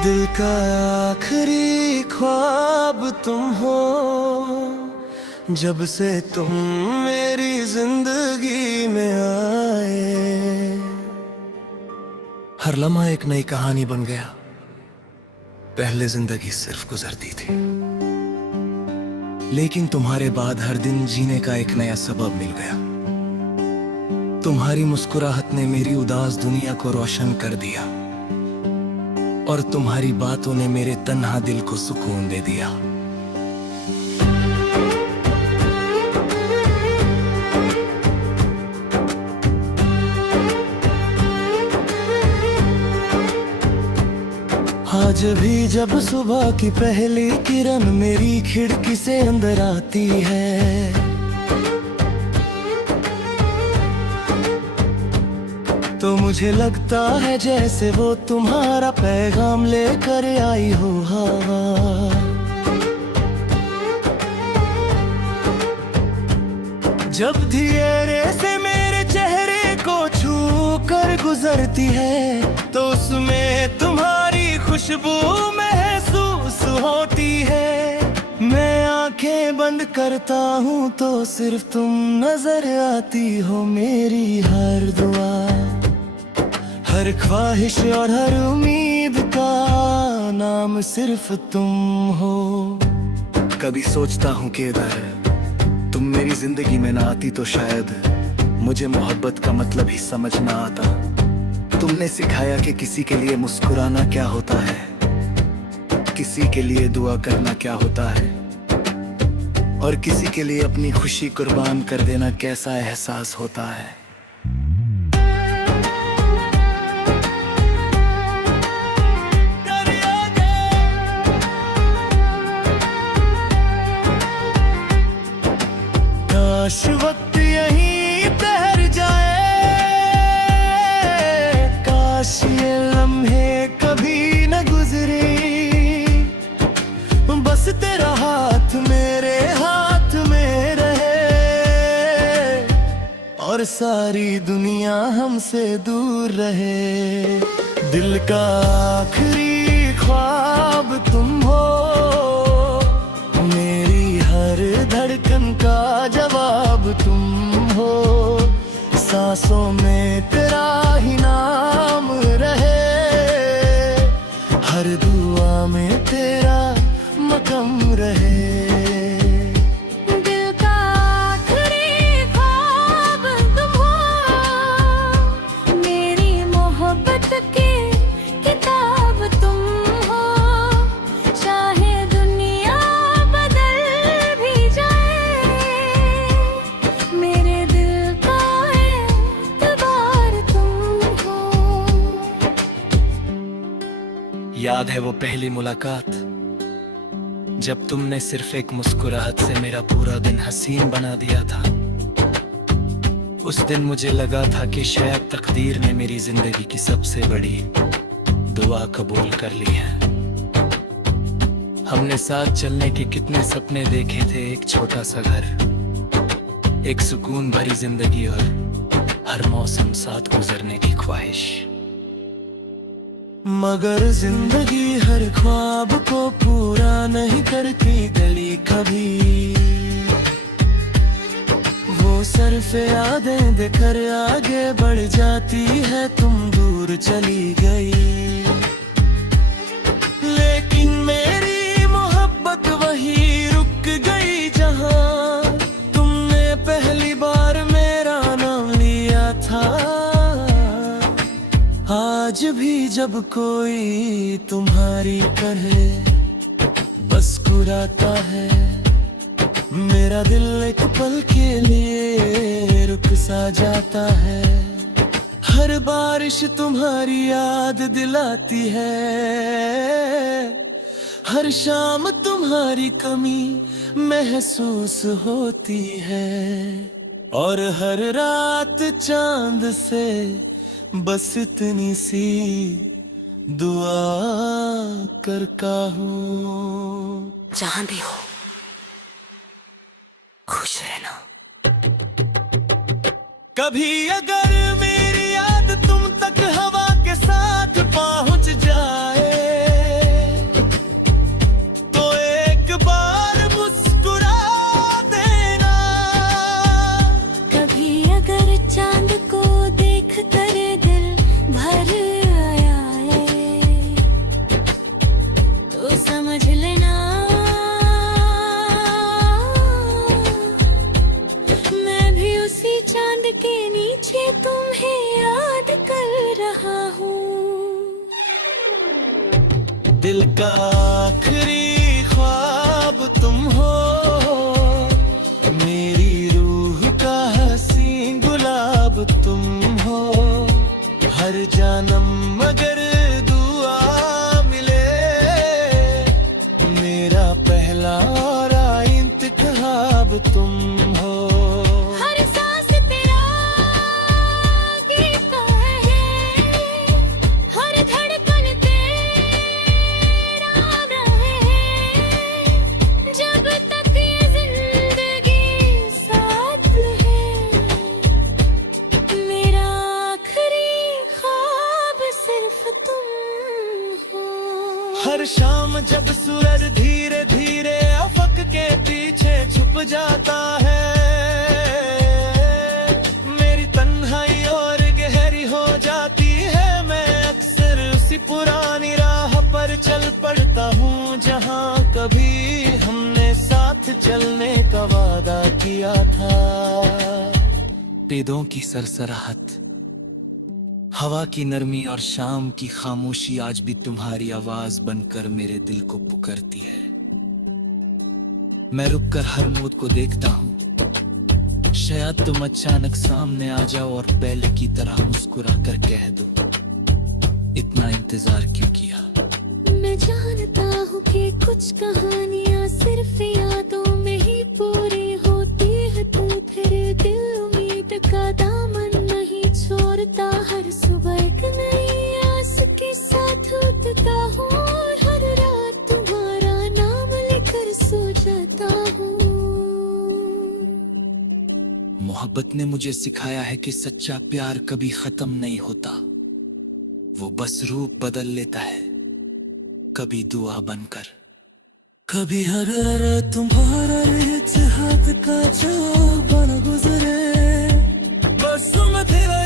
दिल का आखिरी ख्वाब तुम हो, जब से तुम मेरी जिंदगी में आए। हर लम्हा एक नई कहानी बन गया। पहले जिंदगी सिर्फ गुजरती थी, लेकिन तुम्हारे बाद हर दिन जीने का एक नया सबब मिल गया। तुम्हारी मुस्कुराहट ने मेरी उदास दुनिया को रोशन कर दिया, और तुम्हारी बातों ने मेरे तन्हा दिल को सुकून दे दिया। आज भी जब सुबह की पहली किरण मेरी खिड़की से अंदर आती है, तो मुझे लगता है जैसे वो तुम्हारा पैगाम लेकर आई हो हवा। जब धीरे से मेरे चेहरे को छू कर गुजरती है, तो उसमें तुम्हारी खुशबू महसूस होती है। मैं आंखें बंद करता हूँ तो सिर्फ तुम नजर आती हो। मेरी हर दुआ, हर ख्वाहिश और हर उम्मीद का नाम सिर्फ तुम हो। कभी सोचता हूँ कि अगर तुम मेरी जिंदगी में ना आती तो शायद मुझे मोहब्बत का मतलब ही समझ ना आता। तुमने सिखाया कि किसी के लिए मुस्कुराना क्या होता है, किसी के लिए दुआ करना क्या होता है, और किसी के लिए अपनी खुशी कुर्बान कर देना कैसा एहसास होता है। काश वक्त यहीं ठहर जाए, काश ये लम्हे कभी न गुजरे। बस तेरा हाथ मेरे हाथ में रहे, और सारी दुनिया हमसे दूर रहे। दिल का आखिरी ख्वाब तुम हो, मेरी हर धड़कन का जवाब तुम हो। सांसों में तेरा ही नाम रहे, हर दुआ में तेरा मकम रहे। दिल का आखिरी ख्वाब तुम हो, मेरी मोहब्बत की किताब तुम हो। चाहे दुनिया बदल भी जाए, मेरे दिल का एतबार तुम हो। याद है वो पहली मुलाकात, जब तुमने सिर्फ एक मुस्कुराहट से मेरा पूरा दिन हसीन बना दिया था। उस दिन मुझे लगा था कि शायद तकदीर ने मेरी जिंदगी की सबसे बड़ी दुआ कबूल कर ली है। हमने साथ चलने के कितने सपने देखे थे, एक छोटा सा घर, एक सुकून भरी जिंदगी, और हर मौसम साथ गुजरने की ख्वाहिश। मगर जिंदगी हर ख्वाब को पूरा नहीं करती गली कभी। वो सिर्फ यादें देकर आगे बढ़ जाती है, तुम दूर चली गई। लेकिन मेरी मोहब्बत वहीं रुक गई जहां तुमने पहली बार मेरा नाम लिया था। आज भी जब कोई तुम्हारी तरह मुस्कुराता है, मेरा दिल एक पल के लिए रुक सा जाता है। हर बारिश तुम्हारी याद दिलाती है, हर शाम तुम्हारी कमी महसूस होती है, और हर रात चांद से बस इतनी सी दुआ करता हूँ। जहां भी हो खुश रहना। कभी अगर मेरी याद तुम तक हवा के साथ पहुंच जाए, छुप जाता है। मेरी तन्हाई और गहरी हो जाती है, मैं अक्सर उसी पुरानी राह पर चल पड़ता हूँ जहाँ कभी हमने साथ चलने का वादा किया था। पेड़ों की सरसराहट, हवा की नरमी और शाम की खामोशी आज भी तुम्हारी आवाज बनकर मेरे दिल को पुकारती है। मैं रुककर हर मोड़ को देखता हूँ, शायद तुम अचानक सामने आ जाओ और पहले की तरह मुस्कुरा कर कह दो, इतना इंतजार क्यों किया। मैं जानता हूँ कि कुछ कहानियाँ सिर्फ यादों में ही पूरी होती है, तो फिर दिल उम्मीद का दामन नहीं छोड़ता। हर सुबह एक नई आस के साथ उठता हूँ और हर रात तुम्हारा नाम लेकर सो जाता हूँ। मोहब्बत ने मुझे सिखाया है कि सच्चा प्यार कभी खत्म नहीं होता, वो बस रूप बदल लेता है, कभी दुआ बनकर, कभी अगर तुम्हारा इत्तेहाद का जवाब न गुजरे, बस मैं तेरा